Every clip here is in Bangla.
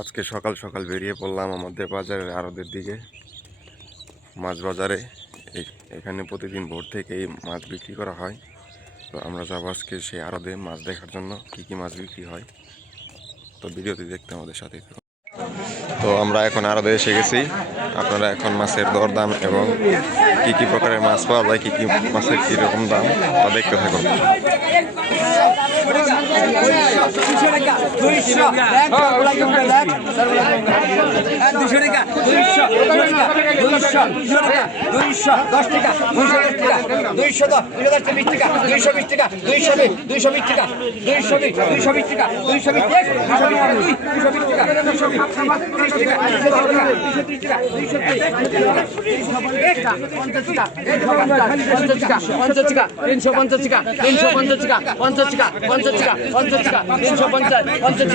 আজকে সকাল সকাল বেরিয়ে পড়লাম আমাদের বাজারের আড়তের দিকে, মাছ বাজারে। এখানে প্রতিদিন ভোর থেকেই মাছ বিক্রি করা হয়। তো আমরা যাব আজকে সেই আড়তে মাছ দেখার জন্য, কী কী মাছ বিক্রি হয়। তো ভিডিওতে দেখতে আমাদের সাথে। তো আমরা এখন আড়তে এসে গেছি। আপনারা এখন মাছের দরদাম এবং কি কি প্রকারের মাছ পাওয়া যায়, কি কি মাছের কীরকম দাম, তা দেখতে থাকুন। দুইশো। দুশো টাকা দুইশো দুইশো দুশো টাকা দুইশো দশ টাকা দুইশো দশ টাকা দুইশো দশ দুইশো দশ বিশ টাকা দুইশো বিশ টাকা দুইশো বিশ দুইশো বিশ টাকা দুইশো বিশ দুইশো বিশ টাকা দুইশো বিশ দুইশো বিশ টাকা দুইশো বিশ টাকা দুইশো বিশ টাকা দুইশো দুইশো দুইশো তিনশো পঞ্চাশ তিনশো পঞ্চাশ পঞ্চাশ পঞ্চাশ পঞ্চাশ পঞ্চাশ পঞ্চাশ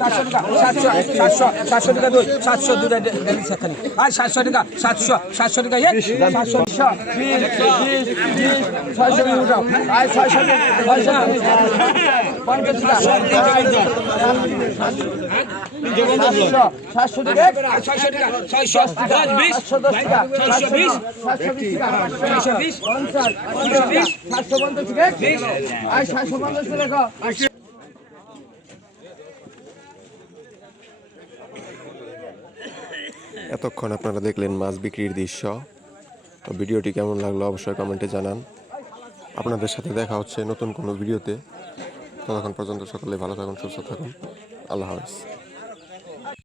সাতশো টাকা সাতশো সাতশো সাতশো টাকা দুই, সাতশো দুটা ডেলি সেখানে আর সাতশো টাকা, সাতশো সাতশো টাকা এক সাতশো বিশ বিশ বিশ, ছয়শো টাকা উঠাও। আর ছয়শো ছয়শো পঞ্চাশ টাকা। সাতশো সাতশো টাকা, ছয়শো টাকা, ছয়শো, দশ, বিশ দশ টাকা ছয়শো বিশ, সাতশো, বিশ ছয়শো বিশ পঞ্চাশ পঞ্চাশ সাতশো, পঞ্চাশ টাকা আর সাতশো, পঞ্চাশ টাকা। এতক্ষণ আপনারা দেখলেন মাছ বিক্রির দৃশ্য। তো ভিডিওটি কেমন লাগল অবশ্যই কমেন্টে জানান। আপনাদের সাথে দেখা হচ্ছে নতুন কোনো ভিডিওতে। ততক্ষণ পর্যন্ত সকলে ভালো থাকুন, সুস্থ থাকুন। আল্লাহ হাফেজ।